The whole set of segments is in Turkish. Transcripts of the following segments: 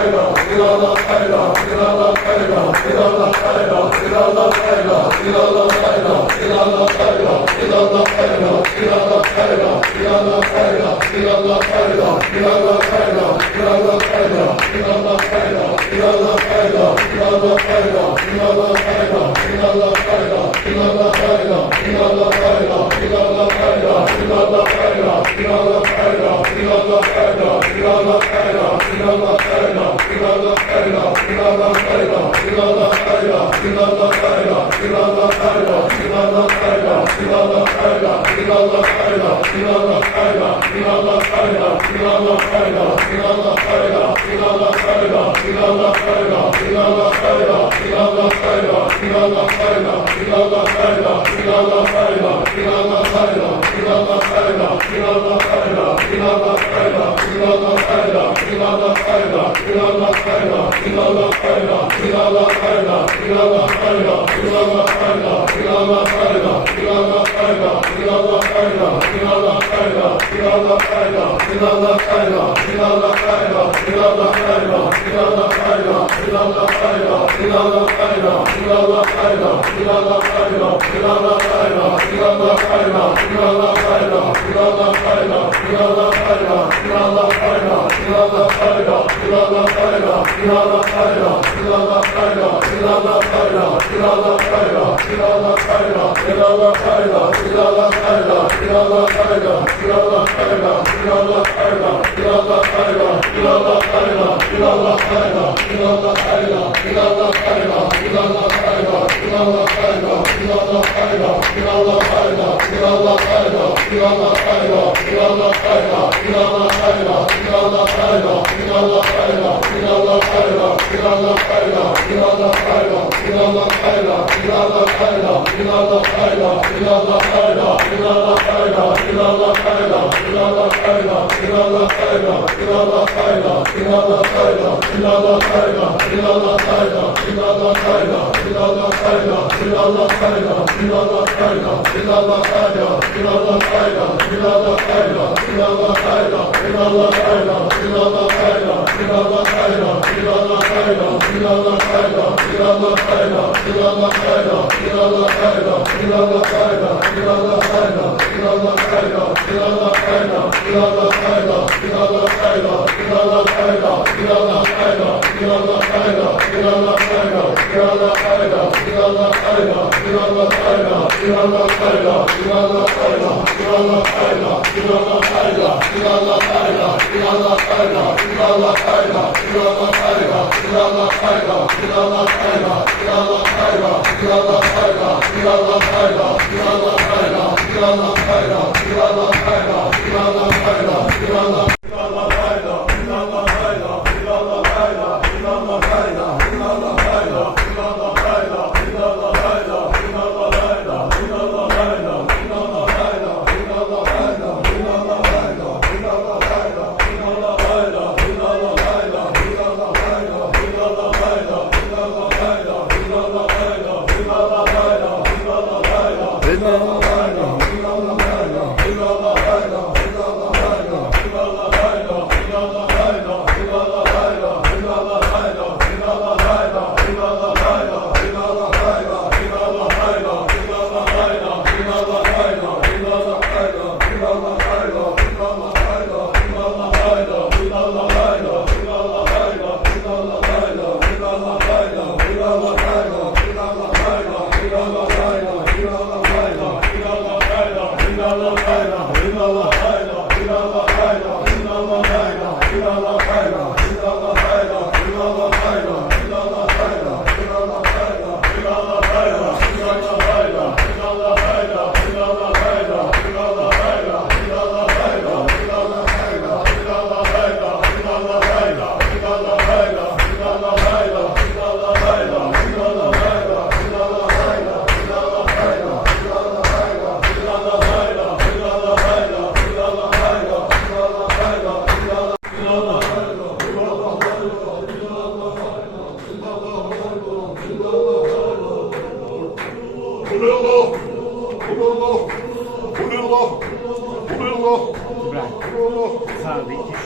Ila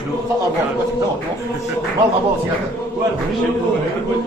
تفضل بروحك والله بوس يا اخي يلا بوس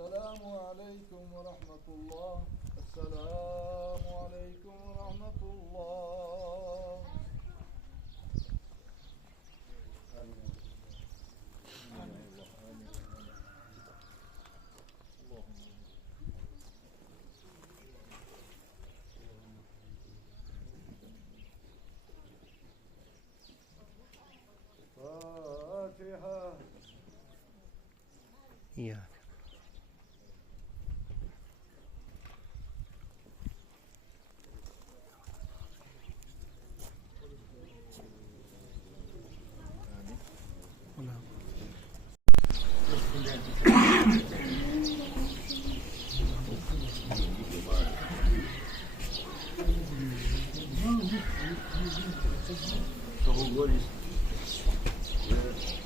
السلام عليكم ورحمة الله. السلام عليكم ورحمة الله. فاتحة. إياك.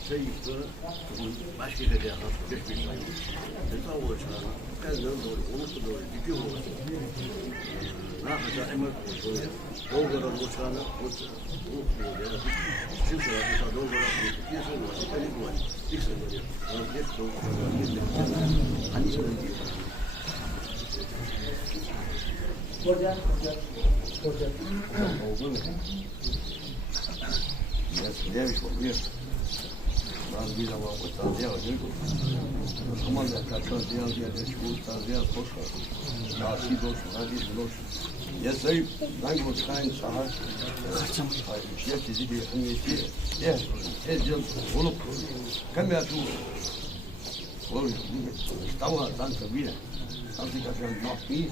这一次把谁的脸上给水上，这到我车了，但人多的，我们不多的，你给我，然后在俺们过去的，我个的我车呢，我的，就是说到中国了，也是我是跟你过的，也是我的，也是中国的，也是俺们的地方。国家。也是说没有。Ben bir zaman bu taziye alıyordum. Ama da taziye alıyordum. Şu taziye hoş olsun. Nasi olsun, hadis olsun. Ya sayıp, ben bu çıkan sahat. Ya sizi bir hümmeti. Ya, ezil, olup. Kamiyatı. Oğlum, İstanbul'a tanıtı bile. Tanıtı kaçan mahfi.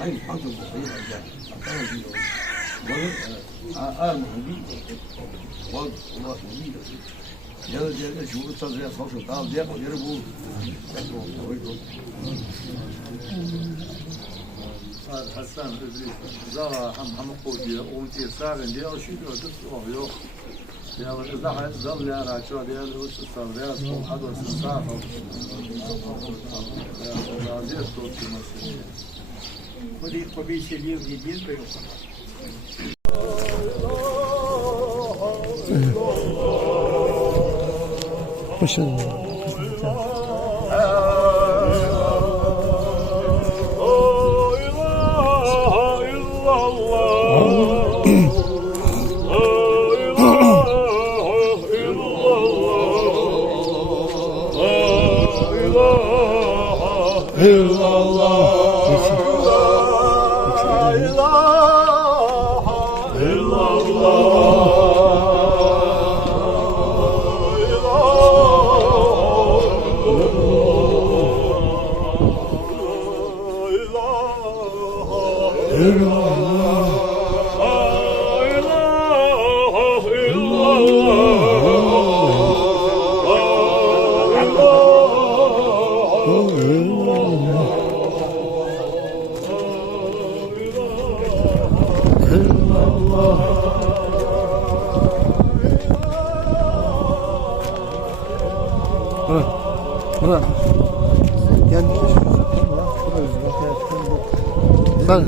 Ben tanıtı bu sayı alacağım. Tanıtı bile. Bunu, ağırmanın bir. Allah'ın bir. يا شو التصريح صوت الطعام ديالو يربو Hasan öbürü zava ham koyuyor, onu tesaren diye o şey gördük, o yok. Ya bu da zal ya raço diye o sal ya son kadar sağ ol. Ya o razı tutması. Bu bir şey diyor diye Başarılı. Bırak. Gel. Bak.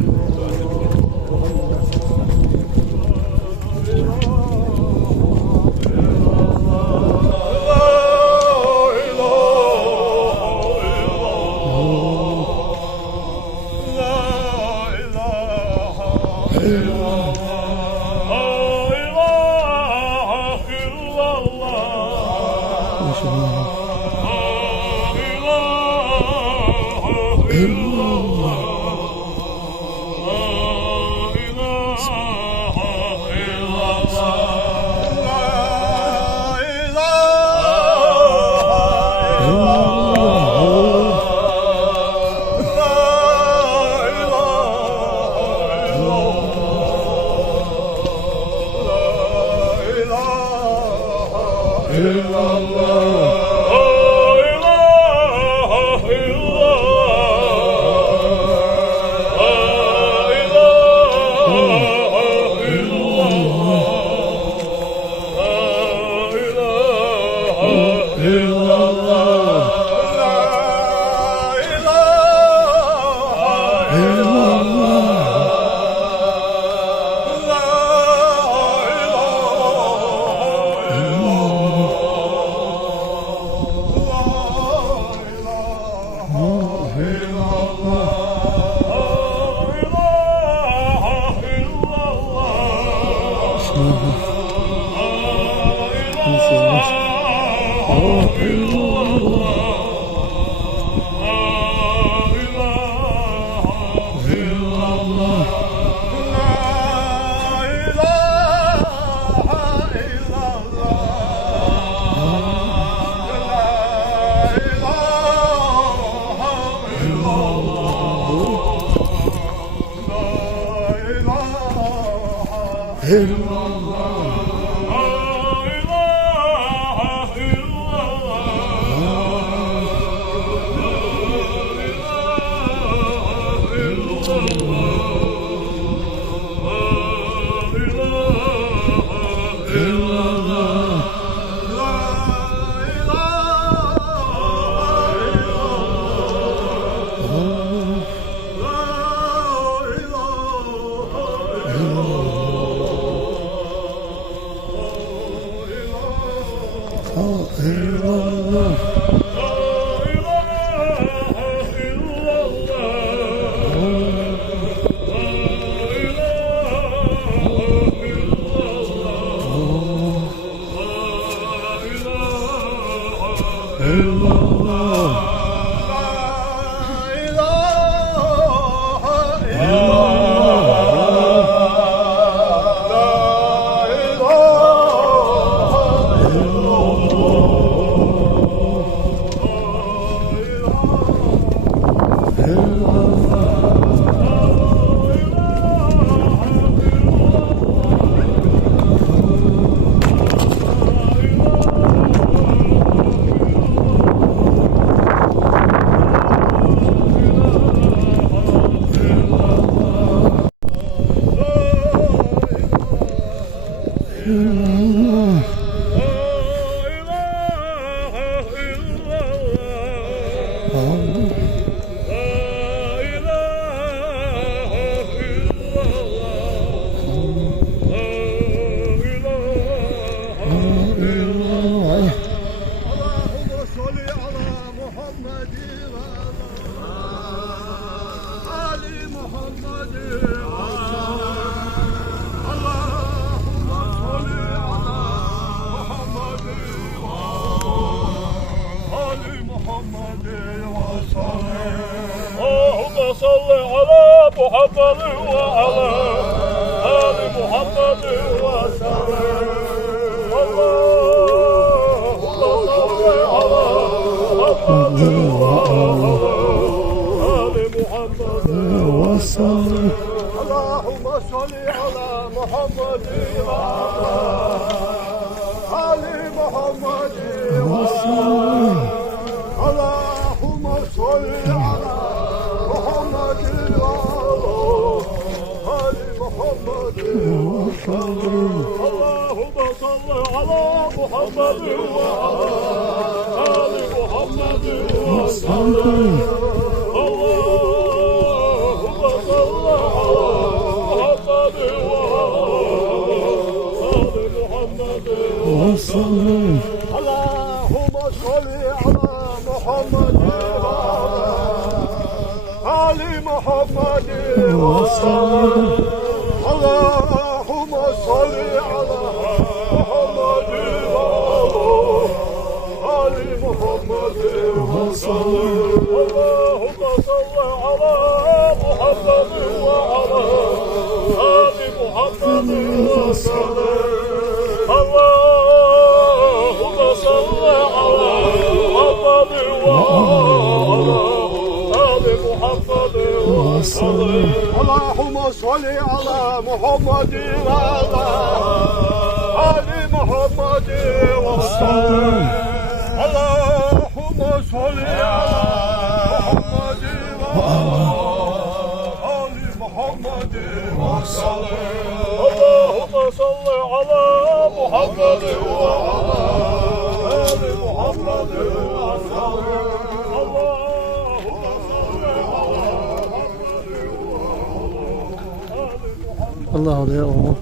الله عليه الله.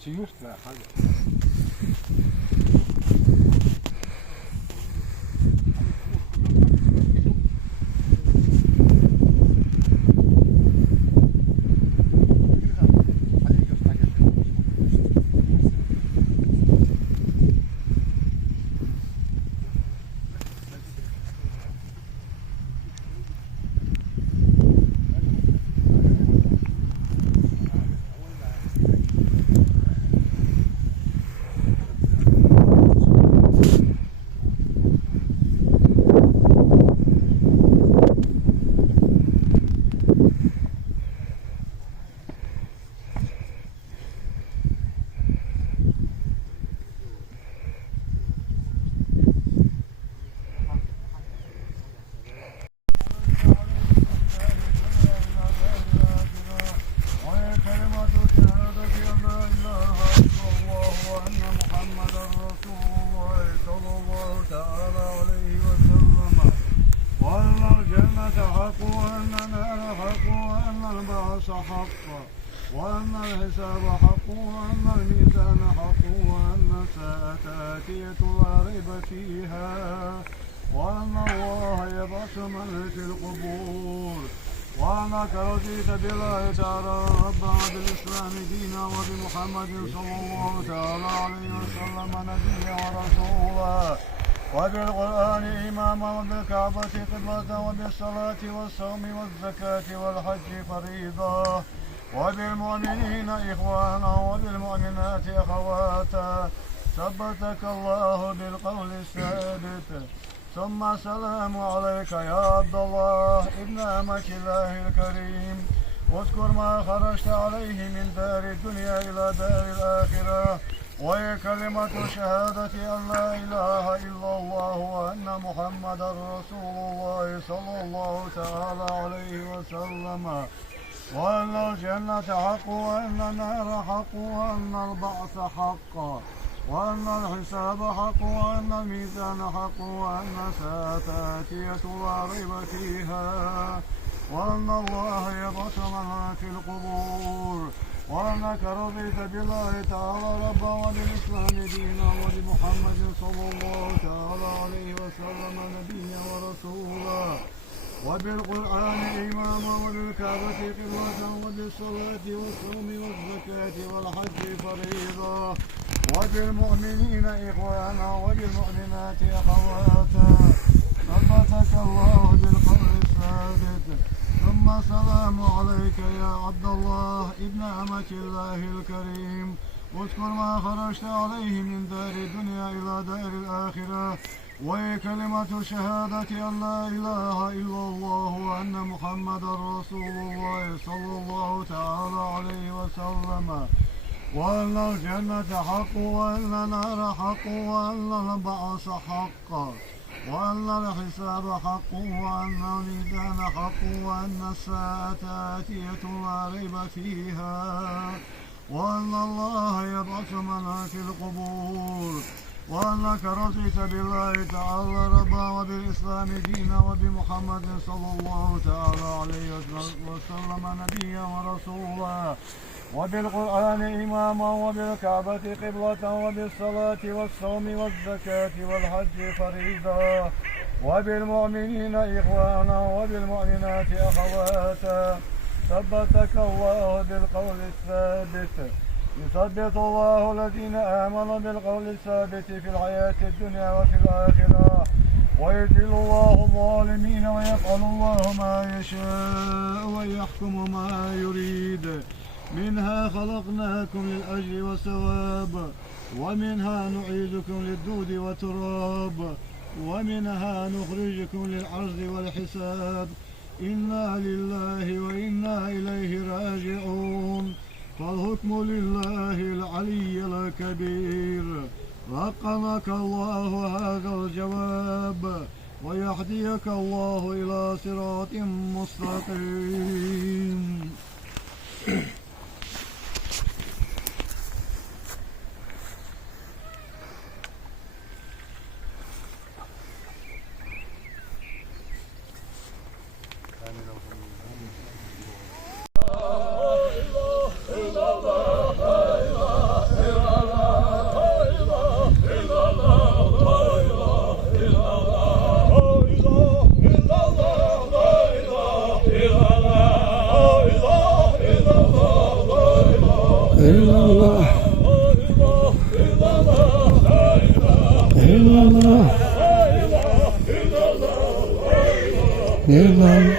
Çiğirtler hadi. وأن الحساب حق وأن الميزان حق وأن الساعة آتية لا ريب فيها وأن الله يبعث من في القبور وأنك رضيت بالله تعالى ربا وبالإسلام دينا وبمحمد صلى الله تعالى عليه وسلم نبيا ورسولا وبالقرآن إماما وبالكعبة قبلة وبالصلاة والصوم والزكاة والحج فريضة وبالمؤمنين إخوانا وبالمؤمنات أخواتا ثبتك الله بالقول الثابت ثم السلام عليك يا عبد الله ابن أمة الله الكريم واذكر ما خرجت عليه من دار الدنيا إلى دار الآخرة وهي كلمة شهادة أن لا إله إلا الله وأن محمدا رسول الله صلى الله تعالى عليه وسلم وأن الجنة حق وأن النار حق وأن البعث حق وأن الحساب حق وأن الميزان حق وأن الساعة آتية لا ريب فيها وأن الله يبعث من في القبور وأنك رضيت بالله تعالى ربا وبالإسلام دينا وبمحمد صلى الله تعالى عليه وسلم نبيا ورسولا وبالقرآن إماما وبالكعبة قبلة وبالصلاة والصوم والزكاة والحج فريضة وبالمؤمنين إخوانا وبالمؤمنات أخواتا ثبتك الله بالقول الثابت ثم السلام عليك يا عبد الله ابن أمة الله الكريم واذكر ما خرجت عليه من دار الدنيا إلى دار الآخرة وهي كلمة شهادة أن لا إله إلا الله وأن محمدا رسول الله صلى الله تعالى عليه وسلم وأن الجنة حق وأن النار حق وأن البعث حق وأن الحساب حق وأن الميزان حق وأن الساعة آتية لا ريب فيها وأن الله يبعث من في القبور وأنك رضيت بالله تعالى ربا وبالإسلام دينا وبمحمد صلى الله تعالى عليه وسلم نبيا ورسولا وبالقرآن إماما وبالكعبة قبلة وبالصلاة والصوم والزكاة والحج فريضة وبالمؤمنين إخوانا وبالمؤمنات أخواتا ثبتك الله بالقول الثابت يثبت الله الذين آمنوا بالقول الثابت في الحياة الدنيا وفي الآخرة ويذل الله الظالمين ويفعل الله ما يشاء ويحكم ما يريد منها خلقناكم للأجر والثواب ومنها نعيدكم للدود وتراب ومنها نخرجكم للعرض والحساب إنا لله وإنا إليه راجعون فالحكم لله العلي الكبير رقمك الله هذا الجواب ويهديك الله إلى صراط مستقيم Allah Eyvallah. Eyvallah. Eyvallah.